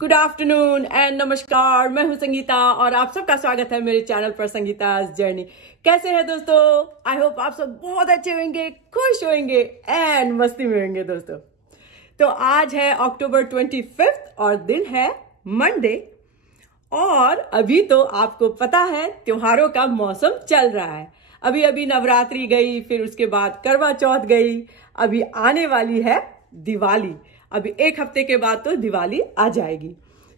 Good afternoon and नमस्कार। मैं हूं संगीता और आप सबका स्वागत है मेरे चैनल पर संगीता's जर्नी। कैसे हैं दोस्तों? आई होप आप सब बहुत अच्छे होंगे, खुश होंगे एंड मस्ती में होंगे दोस्तों। तो आज है अक्टूबर 25 और दिन है मंडे और अभी तो आपको पता है त्योहारों का मौसम चल रहा है। अभी अभी नवरात्रि गई, फिर उसके बाद करवा चौथ गई, अभी आने वाली है दिवाली। अभी एक हफ्ते के बाद तो दिवाली आ जाएगी।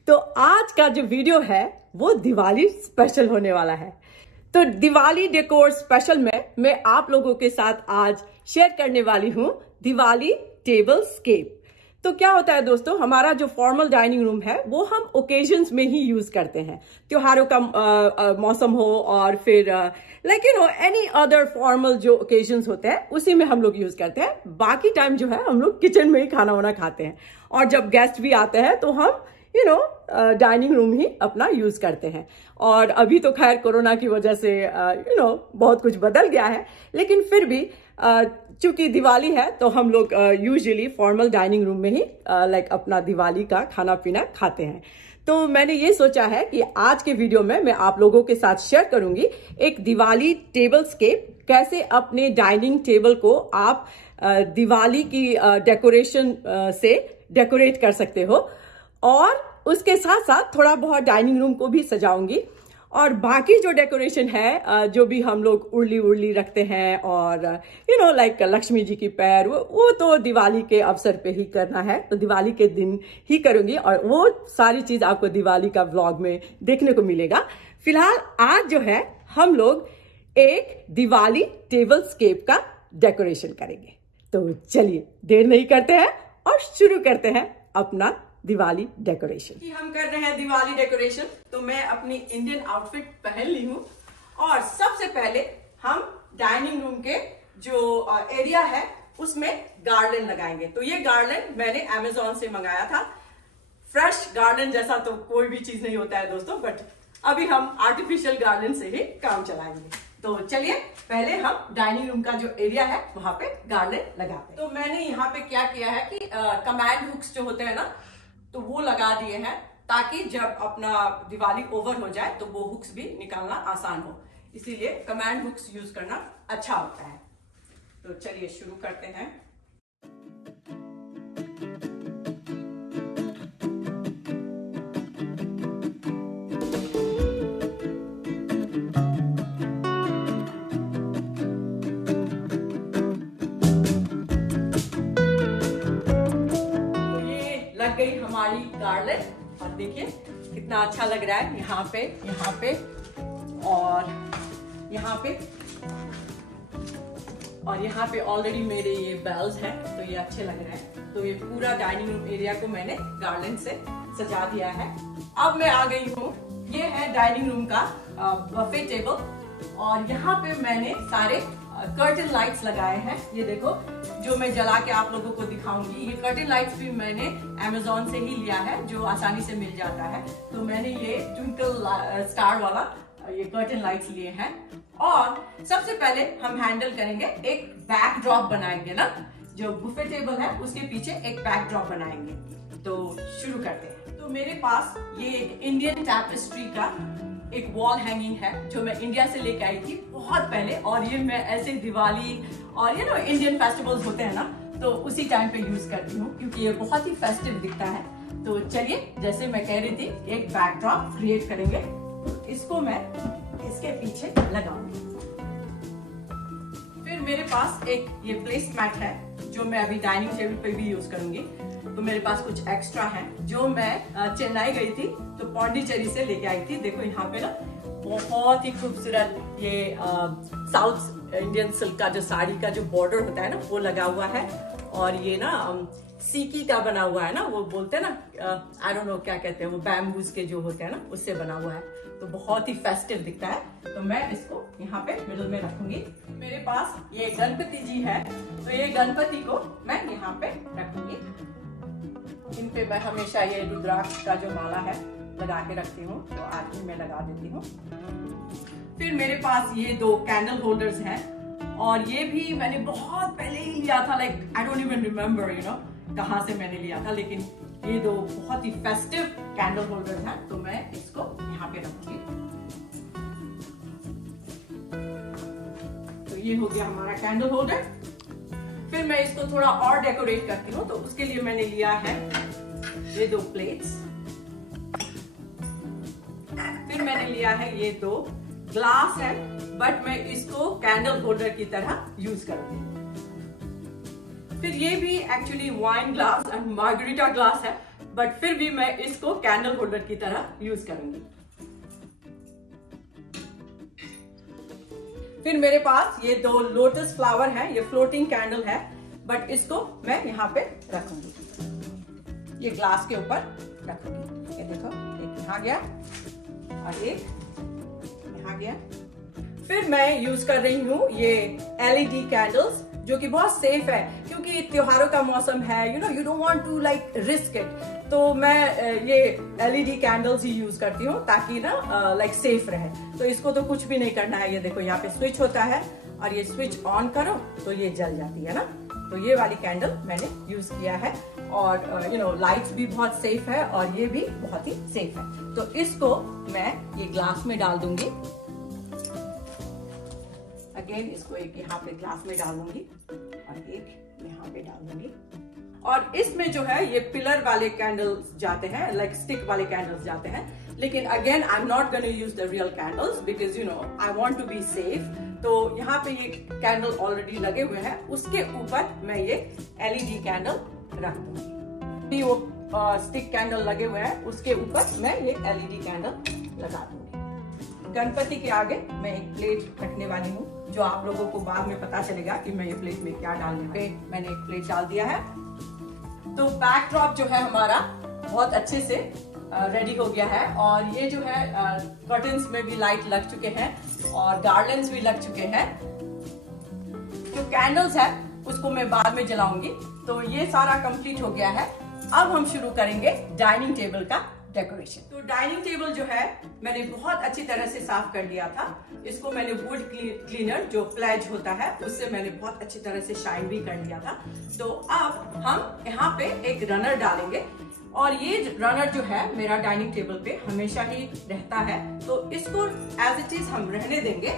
तो आज का जो वीडियो है वो दिवाली स्पेशल होने वाला है। तो दिवाली डेकोर स्पेशल में मैं आप लोगों के साथ आज शेयर करने वाली हूं दिवाली टेबल स्केप। तो क्या होता है दोस्तों, हमारा जो फॉर्मल डाइनिंग रूम है वो हम ओकेजन्स में ही यूज करते हैं। त्योहारों का मौसम हो और फिर like you no any other formal जो ओकेजन्स होते हैं उसी में हम लोग यूज करते हैं। बाकी टाइम जो है हम लोग किचन में ही खाना वाना खाते हैं और जब गेस्ट भी आते हैं तो हम डाइनिंग रूम ही अपना यूज करते हैं। और अभी तो खैर कोरोना की वजह से बहुत कुछ बदल गया है, लेकिन फिर भी चूंकि दिवाली है तो हम लोग यूजुअली फॉर्मल डाइनिंग रूम में ही लाइक अपना दिवाली का खाना पीना खाते हैं। तो मैंने ये सोचा है कि आज के वीडियो में मैं आप लोगों के साथ शेयर करूंगी एक दिवाली टेबल स्केप, कैसे अपने डाइनिंग टेबल को आप दिवाली की डेकोरेशन से डेकोरेट कर सकते हो और उसके साथ साथ थोड़ा बहुत डाइनिंग रूम को भी सजाऊंगी। और बाकी जो डेकोरेशन है जो भी हम लोग उर्ली रखते हैं और लाइक लक्ष्मी जी की पैर, वो तो दिवाली के अवसर पे ही करना है, तो दिवाली के दिन ही करूंगी और वो सारी चीज आपको दिवाली का व्लॉग में देखने को मिलेगा। फिलहाल आज जो है हम लोग एक दिवाली टेबल स्केप का डेकोरेशन करेंगे। तो चलिए देर नहीं करते हैं और शुरू करते हैं अपना दिवाली डेकोरेशन। कि हम कर रहे हैं दिवाली डेकोरेशन, तो मैं अपनी इंडियन आउटफिट पहन ली हूँ और सबसे पहले हम डाइनिंग रूम के जो एरिया है उसमें गार्डन लगाएंगे। तो ये गार्डन मैंने अमेजोन से मंगाया था। फ्रेश गार्डन जैसा तो कोई भी चीज नहीं होता है दोस्तों, बट अभी हम आर्टिफिशियल गार्डन से ही काम चलाएंगे। तो चलिए पहले हम डाइनिंग रूम का जो एरिया है वहां पे गार्डन लगाते हैं। तो मैंने यहाँ पे क्या किया है कि कमांड हुक्स जो होते हैं ना, तो वो लगा दिए हैं ताकि जब अपना दिवाली ओवर हो जाए तो वो हुक्स भी निकालना आसान हो, इसीलिए कमांड हुक्स यूज करना अच्छा होता है। तो चलिए शुरू करते हैं। गई हमारी गार्डन और देखिए कितना अच्छा लग रहा है यहाँ पे और यहाँ पे ऑलरेडी मेरे ये बेल्स हैं, तो ये अच्छे लग रहे हैं। तो ये पूरा डाइनिंग रूम एरिया को मैंने गार्डन से सजा दिया है। अब मैं आ गई हूँ, ये है डाइनिंग रूम का बफे टेबल और यहाँ पे मैंने सारे कर्टन लाइट्स लगाए हैं। ये देखो जो मैं जला के आप लोगों को दिखाऊंगी। ये कर्टन लाइट्स भी मैंने अमेजोन से ही लिया है, जो आसानी से मिल जाता है। तो मैंने ये ट्विंकल स्टार वाला ये कर्टन लाइट्स लिए हैं। और सबसे पहले हम हैंडल करेंगे, एक बैकड्रॉप बनाएंगे ना, जो बुफे टेबल है उसके पीछे एक बैकड्रॉप बनाएंगे। तो शुरू करते हैं। तो मेरे पास ये एक इंडियन टैपेस्ट्री का एक वॉल हैंगिंग है जो मैं इंडिया से लेके आई थी बहुत पहले, और ये मैं ऐसे दिवाली और इंडियन फेस्टिवल्स होते हैं ना, तो उसी टाइम पे यूज करती हूँ क्योंकि ये बहुत ही फेस्टिव दिखता है। तो चलिए, जैसे मैं कह रही थी, एक बैकड्रॉप क्रिएट करेंगे, इसको मैं इसके पीछे लगाऊंगी। फिर मेरे पास एक ये प्लेस मैट है जो मैं अभी डाइनिंग टेबल पे भी यूज करूंगी। तो मेरे पास कुछ एक्स्ट्रा है जो मैं चेन्नई गई थी तो पौंडीचेरी से लेके आई थी। देखो यहाँ पे ना बहुत ही खूबसूरत ये साउथ इंडियन सिल्क का जो साड़ी का जो बॉर्डर होता है ना वो लगा हुआ है, और ये ना सीकी का बना हुआ है ना, वो बोलते हैं ना, आई डोंट नो क्या कहते हैं, वो बैम्बूज के जो होते हैं ना उससे बना हुआ है। तो बहुत ही फेस्टिव दिखता है। तो मैं इसको यहाँ पे मिडिल में रखूंगी। मेरे पास ये गणपति जी है, तो ये गणपति को मैं यहाँ पे रखूंगी। इन पे मैं हमेशा ये रुद्राक्ष का जो माला है लगा के रखती हूँ, तो आज भी मैं लगा देती हूँ। फिर मेरे पास ये दो कैंडल होल्डर्स हैं और ये भी मैंने बहुत पहले ही लिया था, like I don't even remember कहाँ से मैंने लिया था, लेकिन ये दो बहुत ही फेस्टिव कैंडल होल्डर है, तो मैं इसको यहाँ पे रखूंगी। तो ये हो गया हमारा कैंडल होल्डर। फिर मैं इसको थोड़ा और डेकोरेट करती हूँ, तो उसके लिए मैंने लिया है ये 2 प्लेट्स। फिर मैंने लिया है ये 2 ग्लास है, बट मैं इसको कैंडल होल्डर की तरह यूज करूंगी। फिर ये भी actually wine glass and margarita glass है, बट फिर भी मैं इसको कैंडल होल्डर की तरह यूज करूंगी। फिर मेरे पास ये 2 लोटस फ्लावर है, ये फ्लोटिंग कैंडल है, बट इसको मैं यहाँ पे रखूंगी, ये ग्लास के ऊपर रखूंगी। ये देखो, एक यहाँ गया और एक यहाँ गया। फिर मैं यूज कर रही हूँ ये LED कैंडल्स, जो कि बहुत सेफ है, क्योंकि त्योहारों का मौसम है, you don't want to like risk it. तो मैं ये LED कैंडल्स ही यूज करती हूँ, ताकि ना लाइक सेफ रहे। तो इसको तो कुछ भी नहीं करना है। ये देखो, यहाँ पे स्विच होता है और ये स्विच ऑन करो तो ये जल जाती है ना। तो ये वाली कैंडल मैंने यूज किया है, और लाइट्स भी बहुत सेफ है और ये भी बहुत ही सेफ है। तो इसको मैं ये ग्लास में डाल दूंगी। अगेन इसको एक यहाँ पे ग्लास में डाल दूंगी और एक यहाँ पे डाल दूंगी। और इसमें जो है ये पिलर वाले कैंडल्स जाते हैं, लाइक स्टिक वाले कैंडल्स जाते हैं। लेकिन again I am not gonna use the real candles, because I want to be safe. तो यहाँ पे ये कैंडल ऑलरेडी लगे हुए हैं, उसके ऊपर मैं ये LED कैंडल रख दूंगी। वो स्टिक कैंडल लगे हुए हैं, उसके ऊपर मैं ये LED कैंडल लगा दूंगी। गणपति के आगे मैं एक प्लेट रखने वाली हूँ, जो आप लोगों को बाद में पता चलेगा कि मैं ये प्लेट में क्या डालने है। मैंने एक प्लेट डाल दिया है। तो बैकड्रॉप जो है हमारा बहुत अच्छे से रेडी हो गया है, और ये जो है कर्टन्स में भी लाइट लग चुके हैं और गार्लैंड्स भी लग चुके हैं। जो कैंडल्स है उसको मैं बाद में जलाऊंगी। तो ये सारा कंप्लीट हो गया है। अब हम शुरू करेंगे डाइनिंग टेबल का डेकोरेशन। तो डाइनिंग टेबल जो है मैंने बहुत अच्छी तरह से साफ कर लिया था। इसको मैंने वुड क्लीनर जो प्लेज होता है उससे मैंने बहुत अच्छी तरह से शाइन भी कर लिया था। तो अब हम यहाँ पे एक रनर डालेंगे, और ये रनर जो है मेरा डाइनिंग टेबल पे हमेशा ही रहता है, तो इसको एज इट इज हम रहने देंगे।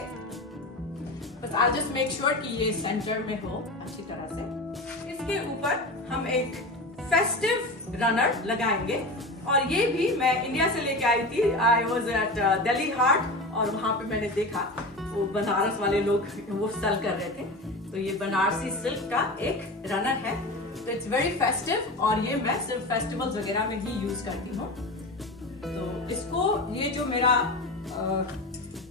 बस आई जस्ट मेक श्योर कि ये सेंटर में हो अच्छी तरह से। इसके ऊपर हम एक फेस्टिव रनर लगाएंगे, और ये भी मैं इंडिया से लेके आई थी। आई वॉज एट दिल्ली हाट, और वहां पे मैंने देखा वो बनारस वाले लोग वो सेल कर रहे थे। तो ये बनारसी सिल्क का एक रनर है, तो इट्स वेरी फेस्टिव, और ये मैं सिर्फ फेस्टिवल्स वगैरह में ही यूज करती हूँ। तो इसको, ये जो मेरा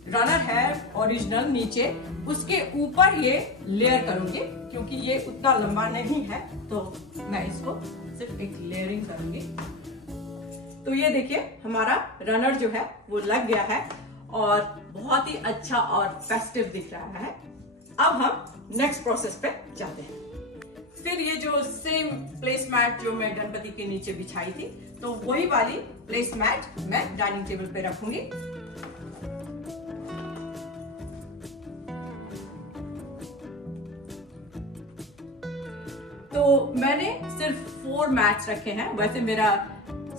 रनर है ओरिजिनल नीचे, उसके ऊपर ये लेयर करूंगी, क्योंकि ये उतना लंबा नहीं है, तो मैं इसको सिर्फ एक लेयरिंग करूंगी। तो ये देखिए हमारा रनर जो है वो लग गया है, और बहुत ही अच्छा और फेस्टिव दिख रहा है। अब हम नेक्स्ट प्रोसेस पे जाते हैं। फिर ये जो सेम प्लेसमैट जो मैं गणपति के नीचे बिछाई थी, तो वही वाली प्लेसमैट मैं डाइनिंग टेबल पे रखूंगी। तो मैंने सिर्फ 4 मैट्स रखे हैं। वैसे मेरा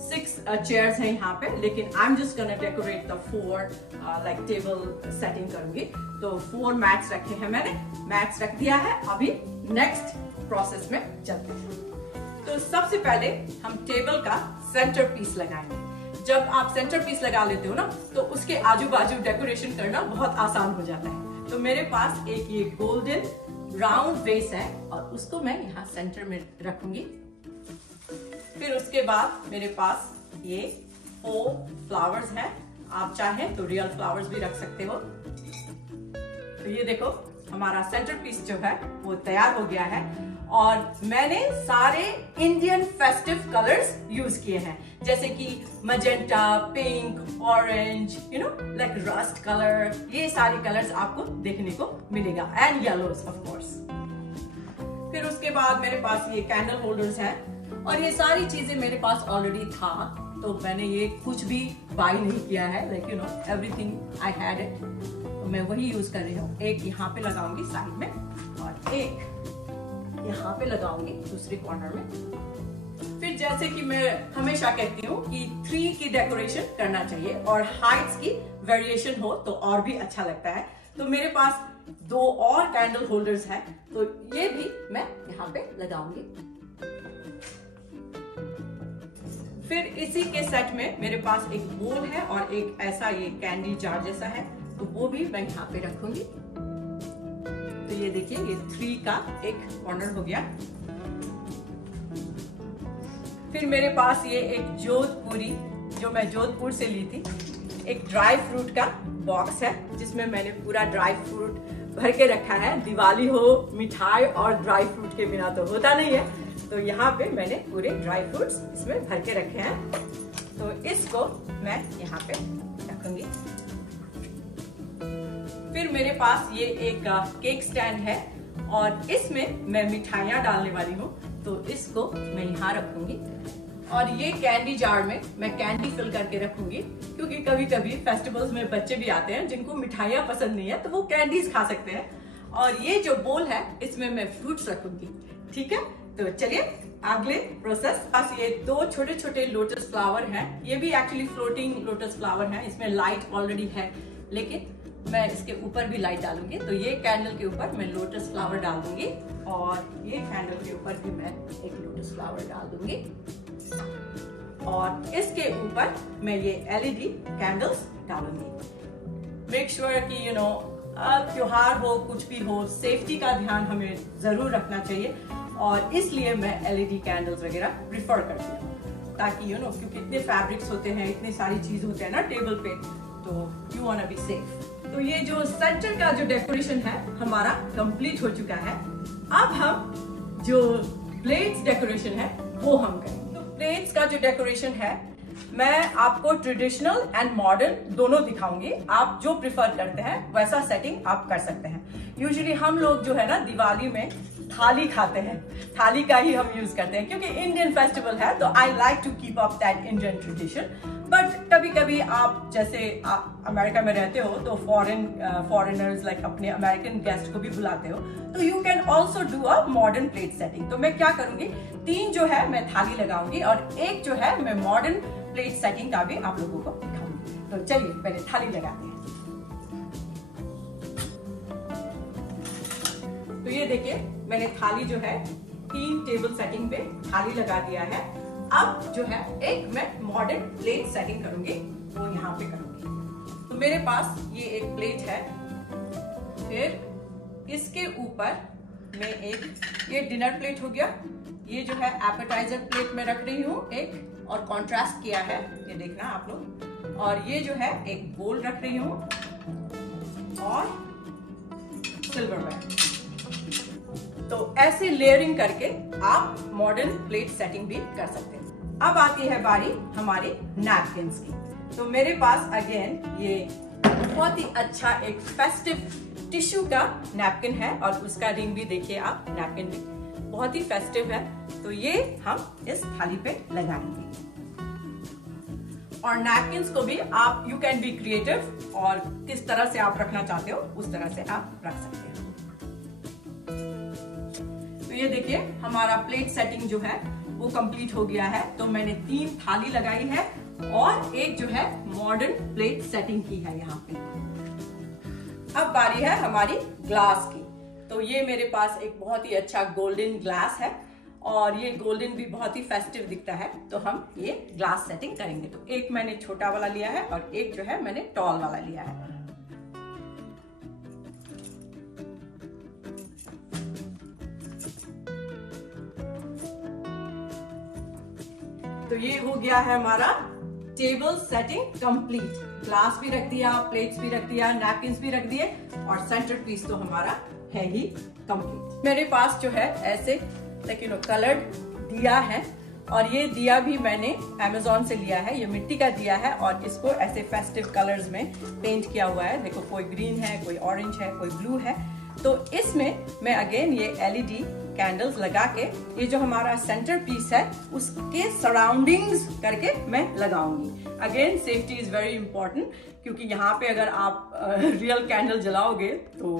6 चेयर्स हैं यहाँ पे, लेकिन I am just gonna decorate the 4 like table setting करूंगी। तो 4 मैट्स रखे हैं मैंने, मैट्स रख दिया है। अभी नेक्स्ट प्रोसेस में चलते हैं। तो सबसे पहले हम टेबल का सेंटर पीस लगाएंगे। जब आप सेंटर पीस लगा लेते हो ना, तो उसके आजू बाजू डेकोरेशन करना बहुत आसान हो जाता है। तो मेरे पास एक ये गोल्डन राउंड बेस है, और उसको मैं यहाँ सेंटर में रखूंगी। फिर उसके बाद मेरे पास ये 4 फ्लावर्स हैं। आप चाहें तो रियल फ्लावर्स भी रख सकते हो। तो ये देखो हमारा सेंटर पीस जो है वो तैयार हो गया है, और मैंने सारे इंडियन फेस्टिव कलर्स यूज किए हैं, जैसे कि magenta, pink, orange, like rust colour. ये सारे कलर्स आपको देखने को मिलेगा, एंड येलोज ऑफ कोर्स। फिर उसके बाद मेरे पास ये कैंडल होल्डर्स हैं, और ये सारी चीजें मेरे पास ऑलरेडी था, तो मैंने ये कुछ भी बाय नहीं किया है, like everything I had it. तो मैं वही यूज कर रही हूँ। एक यहाँ पे लगाऊंगी साइड में, और एक यहाँ पे लगाऊंगी दूसरे कॉर्नर में। फिर जैसे कि मैं हमेशा कहती हूँ कि 3 की डेकोरेशन करना चाहिए और हाइट्स की वेरिएशन हो तो और भी अच्छा लगता है। तो मेरे पास 2 और कैंडल होल्डर्स हैं, तो ये भी मैं यहाँ पे लगाऊंगी। फिर इसी के सेट में मेरे पास एक बोल है और एक ऐसा ये कैंडी जार जैसा है, तो वो भी मैं यहाँ पे रखूंगी। तो ये देखिए, ये 3 का एक कॉर्नर हो गया। फिर मेरे पास ये एक जोधपुरी, जो मैं जोधपुर से ली थी, एक ड्राई फ्रूट का बॉक्स है जिसमें मैंने पूरा ड्राई फ्रूट भर के रखा है। दिवाली हो, मिठाई और ड्राई फ्रूट के बिना तो होता नहीं है, तो यहाँ पे मैंने पूरे ड्राई फ्रूट्स इसमें भर के रखे हैं। तो इसको मैं यहाँ पे रखूंगी। फिर मेरे पास ये एक केक स्टैंड है और इसमें मैं मिठाइयाँ डालने वाली हूँ, तो इसको मैं यहाँ रखूंगी। और ये कैंडी जार में मैं कैंडी फिल करके रखूंगी, क्योंकि कभी कभी फेस्टिवल्स में बच्चे भी आते हैं जिनको मिठाइयाँ पसंद नहीं है, तो वो कैंडीज खा सकते हैं। और ये जो बोल है इसमें मैं फ्रूट्स रखूंगी। ठीक है, तो चलिए अगले प्रोसेस। बस ये 2 छोटे छोटे लोटस फ्लावर हैं, ये भी एक्चुअली फ्लोटिंग लोटस फ्लावर हैं। इसमें लाइट ऑलरेडी है, लेकिन मैं इसके ऊपर भी लाइट डालूंगी। तो ये कैंडल के ऊपर मैं लोटस फ्लावर डाल दूंगी और ये कैंडल के ऊपर भी मैं एक लोटस फ्लावर डाल दूंगी और इसके ऊपर मैं ये LED कैंडल्स डालूंगी। मेक श्योर कि त्योहार हो, कुछ भी हो, सेफ्टी का ध्यान हमें जरूर रखना चाहिए और इसलिए मैं LED कैंडल्स वगैरह प्रिफर करती हूँ, ताकि क्योंकि इतने फैब्रिक्स होते हैं, इतनी सारी चीज होते हैं ना टेबल पे, तो you want to be safe. तो ये जो सेंटर का जो डेकोरेशन है हमारा कंप्लीट हो चुका है। अब हम जो प्लेट्स डेकोरेशन है वो हम करेंगे। तो प्लेट्स का जो डेकोरेशन है मैं आपको ट्रेडिशनल एंड मॉडर्न दोनों दिखाऊंगी। आप जो प्रिफर करते हैं वैसा सेटिंग आप कर सकते हैं। यूजुअली हम लोग जो है ना दिवाली में थाली खाते हैं, थाली का ही हम यूज करते हैं, क्योंकि इंडियन फेस्टिवल है, तो I like to keep up that Indian tradition. But कभी कभी आप जैसे अमेरिका में रहते हो तो फॉरेनर्स लाइक अपने अमेरिकन गेस्ट को भी बुलाते हो, तो you can also do a modern plate setting. तो मैं क्या करूंगी, 3 जो है मैं थाली लगाऊंगी और एक जो है मैं मॉडर्न प्लेट सेटिंग का भी आप लोगों को दिखाऊंगी। तो चलिए पहले थाली लगाते हैं। तो ये देखिए, मैंने थाली जो है 3 टेबल सेटिंग पे थाली लगा दिया है। अब जो है एक मैं मॉडर्न प्लेट सेटिंग करूंगी, वो यहाँ पे करूंगी। तो मेरे पास ये एक प्लेट है, फिर इसके ऊपर मैं एक ये डिनर प्लेट हो गया, ये जो है एपेटाइजर प्लेट में रख रही हूँ एक, और कॉन्ट्रास्ट किया है, ये देखना आप लोग। और ये जो है एक बोल रख रही हूँ और सिल्वरवेयर। तो ऐसे लेयरिंग करके आप मॉडर्न प्लेट सेटिंग भी कर सकते हैं। अब आती है बारी हमारी नैपकिन्स की। तो मेरे पास अगेन ये बहुत ही अच्छा एक फेस्टिव टिश्यू का नैपकिन है और उसका रिंग भी देखिए आप, नैपकिन भी बहुत ही फेस्टिव है। तो ये हम इस थाली पे लगाएंगे। और नैपकिन्स को भी आप यू कैन बी क्रिएटिव, और किस तरह से आप रखना चाहते हो उस तरह से आप रख सकते हैं। तो ये देखिए हमारा प्लेट सेटिंग जो है वो कंप्लीट हो गया है। तो मैंने 3 थाली लगाई है और एक जो है मॉडर्न प्लेट सेटिंग की है यहाँ पे। अब बारी है हमारी ग्लास की। तो ये मेरे पास एक बहुत ही अच्छा गोल्डन ग्लास है और ये गोल्डन भी बहुत ही फेस्टिव दिखता है, तो हम ये ग्लास सेटिंग करेंगे। तो एक मैंने छोटा वाला लिया है और एक जो है मैंने टॉल वाला लिया है। तो ये हो गया है हमारा टेबल सेटिंग कंप्लीट। ग्लास भी रख दिया, प्लेट्स भी रख दिया, नैपकिन्स भी रख दिए और सेंटर पीस तो हमारा है ही कंप्लीट। मेरे पास जो है ऐसे कलर्ड दिया है और ये दिया भी मैंने Amazon से लिया है। ये मिट्टी का दिया है और इसको ऐसे फेस्टिव कलर्स में पेंट किया हुआ है। देखो कोई ग्रीन है, कोई ऑरेंज है, कोई ब्लू है। तो इसमें मैं अगेन ये LED कैंडल्स लगा के ये जो हमारा सेंटर पीस है उसके सराउंडिंग्स करके मैं लगाऊंगी। Again safety is very important, क्योंकि यहाँ पे अगर आप रियल कैंडल जलाओगे तो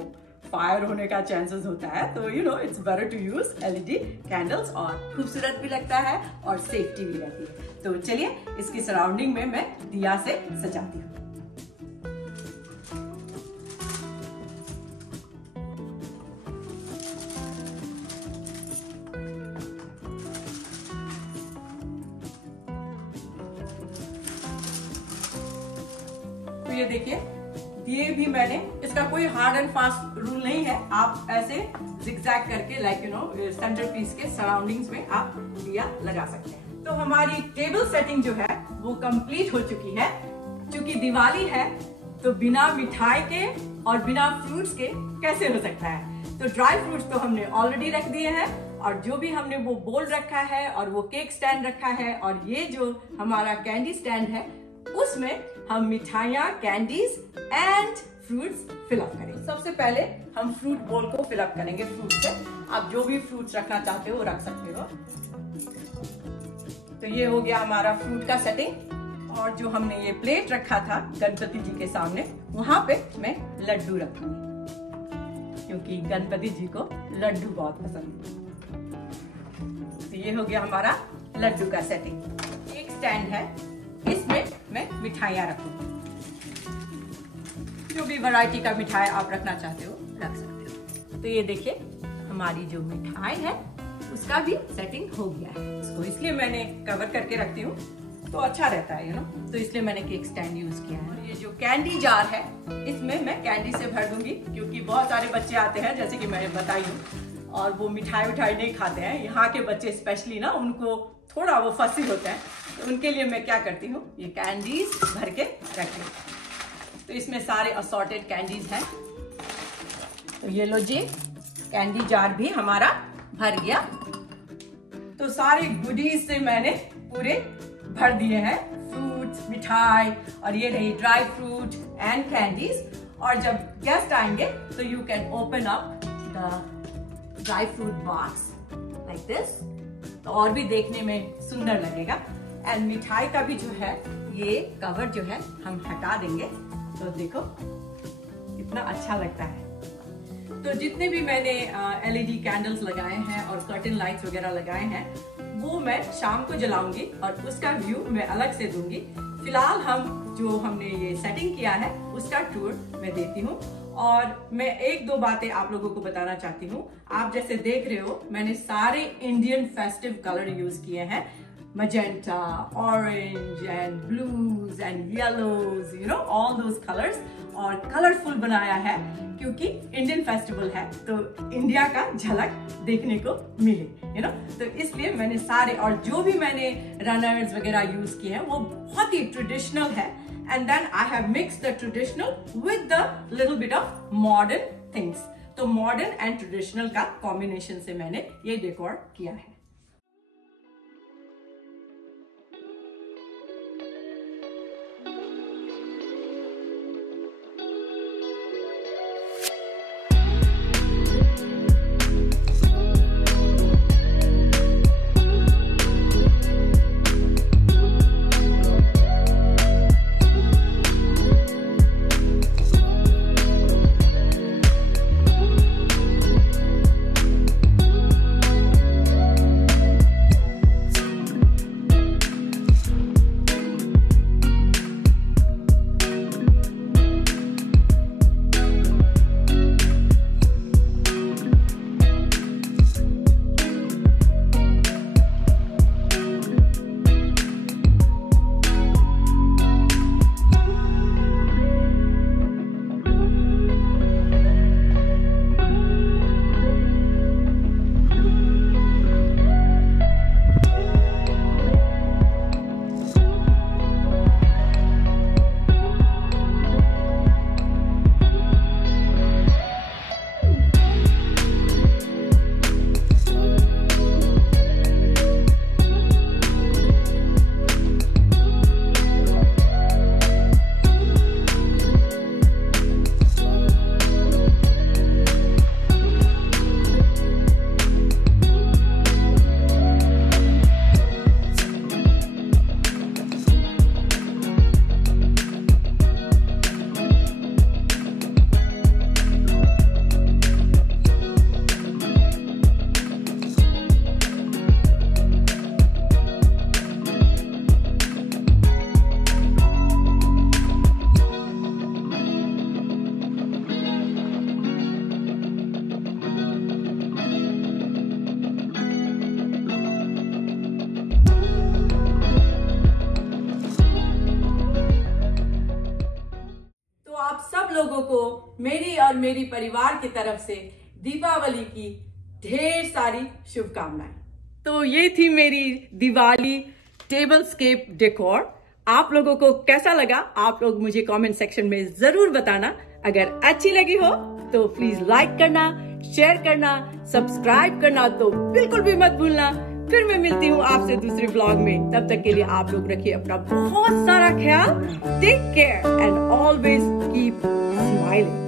फायर होने का चांसेस होता है, तो you know it's better to use LED candles, और खूबसूरत भी लगता है और सेफ्टी भी रहती है। तो चलिए इसकी सराउंडिंग में मैं दिया से सजाती हूँ। तो ये देखिए दिए भी मैंने, इसका कोई हार्ड एंड फास्ट रूल नहीं है, आप ऐसे जिगजैग करके like you know centrepiece के सराउंडिंग्स में आप दिया लगा सकते हैं। तो हमारी टेबल सेटिंग जो है वो कंप्लीट हो चुकी है। क्योंकि दिवाली है तो बिना मिठाई के और बिना फ्रूट्स के कैसे हो सकता है। तो ड्राई फ्रूट्स तो हमने ऑलरेडी रख दिए हैं, और जो भी हमने वो बोल रखा है और वो केक स्टैंड रखा है, और ये जो हमारा कैंडी स्टैंड है उसमें हम मिठाइयाँ, कैंडीज एंड फ्रूट्स फिलअप करेंगे। सबसे पहले हम फ्रूट बोल को फिलअप करेंगे फ्रूट से। आप जो भी फ्रूट्स रखना चाहते हो वो रख सकते हो। तो ये हो गया हमारा फ्रूट का सेटिंग, और जो हमने ये प्लेट रखा था गणपति जी के सामने, वहां पे मैं लड्डू रखूंगी क्योंकि गणपति जी को लड्डू बहुत पसंद है। तो ये हो गया हमारा लड्डू का सेटिंग। एक स्टैंड है, इसमें मैं मिठाइयाँ रखूंगी। जो भी वैरायटी का मिठाई आप रखना चाहते हो रख सकते हो। तो ये देखिए हमारी जो मिठाई है उसका भी सेटिंग हो गया है। इसको इसलिए मैंने कवर करके रखती हूँ तो अच्छा रहता है यू नो, तो इसलिए मैंने केक स्टैंड यूज किया है। ये जो कैंडी जार है इसमें मैं कैंडी से भर दूंगी, क्योंकि बहुत सारे बच्चे आते हैं जैसे कि मैंने बताई हूँ, और वो मिठाई विठाई नहीं खाते हैं। यहाँ के बच्चे स्पेशली ना, उनको थोड़ा वो फसी होते हैं, तो उनके लिए मैं क्या करती हूँ, ये कैंडीज भर के रखती हूँ। तो इसमें सारे असॉर्टेड कैंडीज हैं। तो ये लो जी, कैंडी जार भी हमारा भर गया। तो सारे गुडीज से मैंने पूरे भर दिए हैं, फ्रूट्स, मिठाई, और ये रही ड्राई फ्रूट एंड कैंडीज। और जब गेस्ट आएंगे तो you can open up the dry fruit box like this, तो और भी देखने में सुंदर लगेगा। एंड मिठाई का भी जो है ये कवर जो है हम हटा देंगे, तो देखो कितना अच्छा लगता है। तो जितने भी मैंने एलईडी कैंडल्स लगाए हैं और कर्टन लाइट्स वगैरह लगाए हैं वो मैं शाम को जलाऊंगी और उसका व्यू मैं अलग से दूंगी। फिलहाल हम जो हमने ये सेटिंग किया है उसका टूर मैं देती हूँ, और मैं एक दो बातें आप लोगों को बताना चाहती हूँ। आप जैसे देख रहे हो मैंने सारे इंडियन फेस्टिव कलर यूज किए हैं, magenta, orange and blues and yellows, you know, all those colors, और कलरफुल बनाया है क्योंकि इंडियन फेस्टिवल है तो इंडिया का झलक देखने को मिले, you know, तो इसलिए मैंने सारे, और जो भी मैंने रनर्स वगैरह यूज किए हैं वो बहुत ही ट्रेडिशनल है। And then I have mixed the traditional with the little bit of modern things. तो मॉडर्न एंड ट्रेडिशनल का कॉम्बिनेशन से मैंने ये डेकोर किया है। को मेरी और मेरी परिवार की तरफ से दीपावली की ढेर सारी शुभकामनाएं। तो ये थी मेरी दिवाली टेबलस्केप डेकोर। आप लोगों को कैसा लगा आप लोग मुझे कमेंट सेक्शन में जरूर बताना। अगर अच्छी लगी हो तो प्लीज लाइक करना, शेयर करना, सब्सक्राइब करना तो बिल्कुल भी मत भूलना। फिर मैं मिलती हूँ आपसे दूसरे ब्लॉग में। तब तक के लिए आप लोग रखिए अपना बहुत सारा ख्याल। Take care and always keep smiling.